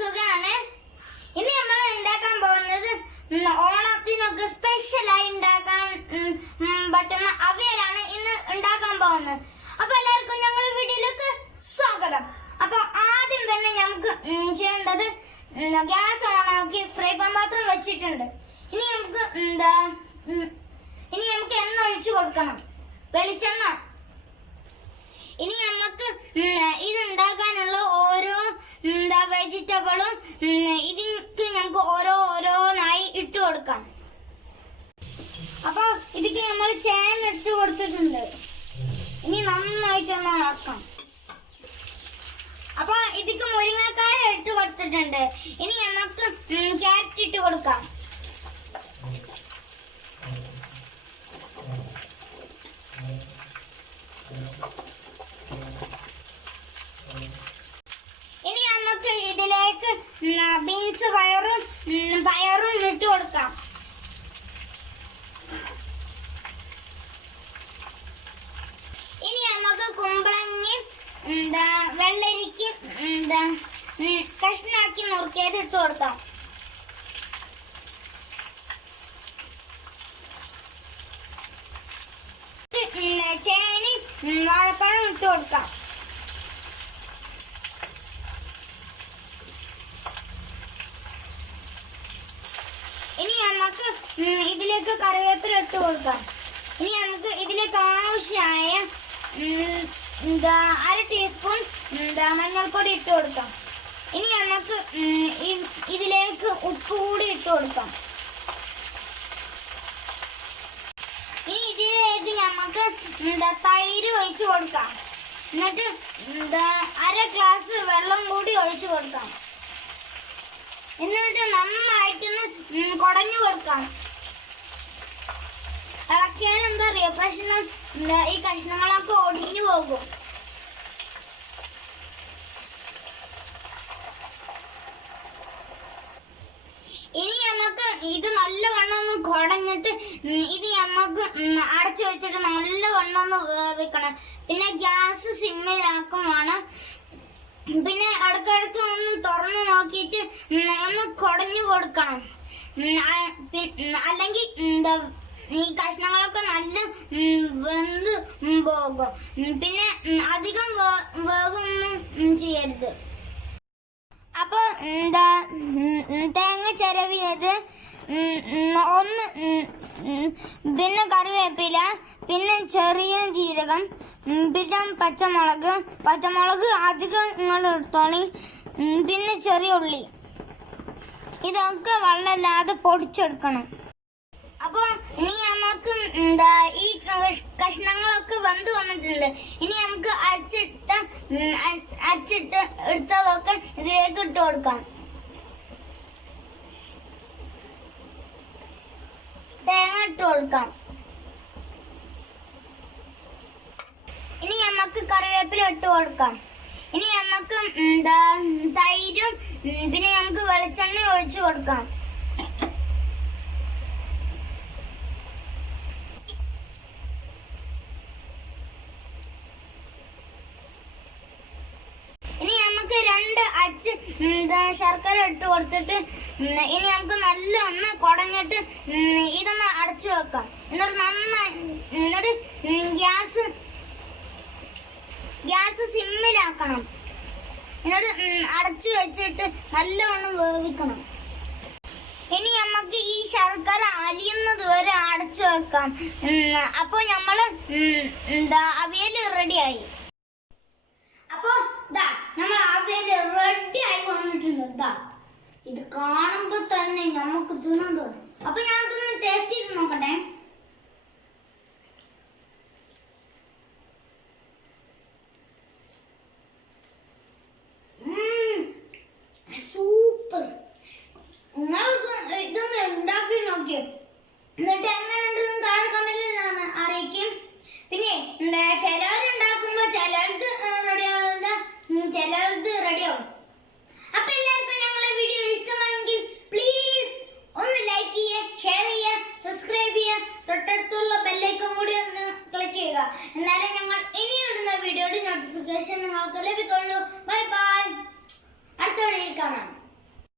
സുഖാണ്. ഇനി നമ്മൾ ഉണ്ടാക്കാൻ പോകുന്നത് ഓണത്തിനൊക്കെ സ്പെഷ്യലായി ഉണ്ടാക്കാൻ പറ്റുന്ന അവിയലാണ് ഇന്ന് ഉണ്ടാക്കാൻ പോകുന്നത്. അപ്പൊ എല്ലാവർക്കും ഞങ്ങളുടെ വീഡിയോയിലേക്ക് സ്വാഗതം. അപ്പൊ ആദ്യം തന്നെ നമുക്ക് ചെയ്യേണ്ടത് ഗ്യാസ് ഓണാക്കി ഫ്രൈ പാൻ പാത്രം വെച്ചിട്ടുണ്ട്. ഇനി നമുക്ക് എണ്ണ ഒഴിച്ചു കൊടുക്കണം, വെളിച്ചെണ്ണ. ഇനി നമുക്ക് ഇത് ഉണ്ടാക്കാനുള്ള ഓരോ വെജിറ്റബിളും ഇതിക്ക് നമുക്ക് ഓരോന്നായി ഇട്ട് കൊടുക്കാം. അപ്പൊ ഇതിക്ക് നമ്മൾ ചേന ഇട്ട് കൊടുത്തിട്ടുണ്ട്. ഇനി നന്നായിട്ട് ഒന്ന് ഇളക്കാം. അപ്പൊ ഇതിക്ക് മുരിങ്ങക്കായ ഇട്ട് കൊടുത്തിട്ടുണ്ട്. ഇനി നമുക്ക് ക്യാരറ്റ് ഇട്ട് കൊടുക്കാം. ഇനി നമുക്ക് ഇതിലേക്ക് ബീൻസ് പയറും ഇട്ട് കൊടുക്കാം. ഇനി നമുക്ക് കുമ്പളങ്ങി വെള്ളരിക്ക് കഷ്ണാക്കി നുറുക്കിയത് ഇട്ട് കൊടുക്കാം. ചേനി വാഴപ്പഴം ഇട്ട് കൊടുക്കാം. ഇനി നമുക്ക് ഇതിലേക്ക് കറിവേപ്പില ഇട്ട് കൊടുക്കാം. ഇനി നമുക്ക് ഇതിലേക്ക് ആവശ്യമായ 1/2 ടീസ്പൂൺ മഞ്ഞൾപ്പൊടി ഇട്ട് കൊടുക്കാം. ഇനി നമുക്ക് ഇതിലേക്ക് ഉപ്പ് കൂടി ഇട്ട് കൊടുക്കാം. ഇനി ഇതിലേക്ക് നമുക്ക് തൈര് ഒഴിച്ചു കൊടുക്കാം. എന്നിട്ട് 1/2 ഗ്ലാസ് വെള്ളം കൂടി ഒഴിച്ചു കൊടുക്കാം. എന്നിട്ട് നന്നായിട്ടൊന്ന് കുടഞ്ഞു കൊടുക്കാം. ഇളക്കിയാൽ എന്താ അറിയോ പ്രശ്നം, ഈ കഷ്ണങ്ങളൊക്കെ ഒടിഞ്ഞു പോകും. ഇനി നമുക്ക് ഇത് നല്ലവണ്ണം ഒന്ന് കുടഞ്ഞിട്ട് ഇത് നമുക്ക് അടച്ചു വെച്ചിട്ട് നല്ലവണ്ണം ഒന്ന് വേവിക്കണം. പിന്നെ ഗ്യാസ് സിമ്മിലാക്കും വേണം. പിന്നെ ഇടയ്ക്കിടയ്ക്ക് ഒന്ന് തുറന്നു നോക്കിയിട്ട് ഒന്ന് കുടഞ്ഞു കൊടുക്കണം. അല്ലെങ്കിൽ ഈ കഷ്ണങ്ങളൊക്കെ നല്ല വെന്ത് പോകും. പിന്നെ അധികം വേഗമൊന്നും ചെയ്യരുത്. അപ്പൊ തേങ്ങ ചിരവിയത് ഒന്ന്, പിന്നെ കറിവേപ്പില, പിന്നെ ചെറിയ ജീരകം, പിന്നെ പച്ചമുളക് അധികം നിങ്ങൾ എടുത്തോളി. പിന്നെ ചെറിയ ഉള്ളി, ഇതൊക്കെ വെള്ളമില്ലാതെ പൊടിച്ചെടുക്കണം. അപ്പൊ ഇനി നമുക്ക് ഈ കഷ്ണങ്ങളൊക്കെ വെന്ത് വന്നിട്ടുണ്ട്. ഇനി നമുക്ക് അരച്ചിട്ട് എടുത്തതൊക്കെ ഇതിലേക്ക് ഇട്ട് കൊടുക്കാം. തേങ്ങ ഇട്ട് കൊടുക്കാം. ഇനി നമുക്ക് കറിവേപ്പില ഇട്ട് കൊടുക്കാം. ഇനി നമുക്ക് തൈരും പിന്നെ നമുക്ക് വെളിച്ചെണ്ണ ഒഴിച്ചു കൊടുക്കാം. ഇനി നമുക്ക് 2 അച്ച് ശർക്കര ഇട്ട് കൊടുത്തിട്ട് ഇനി നമുക്ക് നല്ല ഒന്ന് കുടഞ്ഞിട്ട് ഇതൊന്ന് അടച്ചു വെക്കാം. എന്നിട്ട് ഗ്യാസ് സിമ്മിലാക്കണം. എന്നിട്ട് അടച്ചു വെച്ചിട്ട് നല്ലവണ്ണം വേവിക്കണം. ഇനി നമുക്ക് ഈ ശർക്കര അലിയുന്നത് വരെ അടച്ചു വെക്കാം. അപ്പോൾ നമ്മൾ അവിയൽ റെഡിയായി. അപ്പൊ നമ്മൾ അവിയൽ റെഡി ആയി വന്നിട്ടുണ്ട്. ഇത് കാണുമ്പോ തന്നെ നമുക്ക് തിന്നാൻ തോന്നും. അപ്പൊ ഞാൻ ഇതൊന്ന് ടേസ്റ്റ് ചെയ്ത് നോക്കട്ടെ. സൂപ്പർ. ഇതൊന്ന് ഉണ്ടാക്കി നോക്കി എന്നിട്ട് എങ്ങനെയുണ്ടെന്ന് താഴെ കമന്റിൽ അറിയിക്കും. പിന്നെ ചിലവരുണ്ടാക്കുമ്പോ ചിലർക്ക് റെഡിയാവില്ല, ചിലർക്ക് റെഡിയാവും. അപ്പൊ എല്ലാവർക്കും ഞങ്ങളെ വീഡിയോ ഇഷ്ടമായെങ്കിൽ പ്ലീസ് ഒന്ന് ലൈക്ക് ചെയ്യുക, ഷെയർ ചെയ്യുക, സബ്സ്ക്രൈബ് ചെയ്യുക, തൊട്ടടുത്തുള്ള ബെല്ലൈക്കൺ കൂടി ഒന്ന് ക്ലിക്ക് ചെയ്യുക. എന്നാലേ ഞങ്ങൾ ഇനി ഇടുന്ന വീഡിയോയുടെ നോട്ടിഫിക്കേഷൻ നിങ്ങൾക്ക് ലഭിക്കുള്ളൂ. Bye bye. അടുത്ത വീഡിയോയിൽ കാണാം.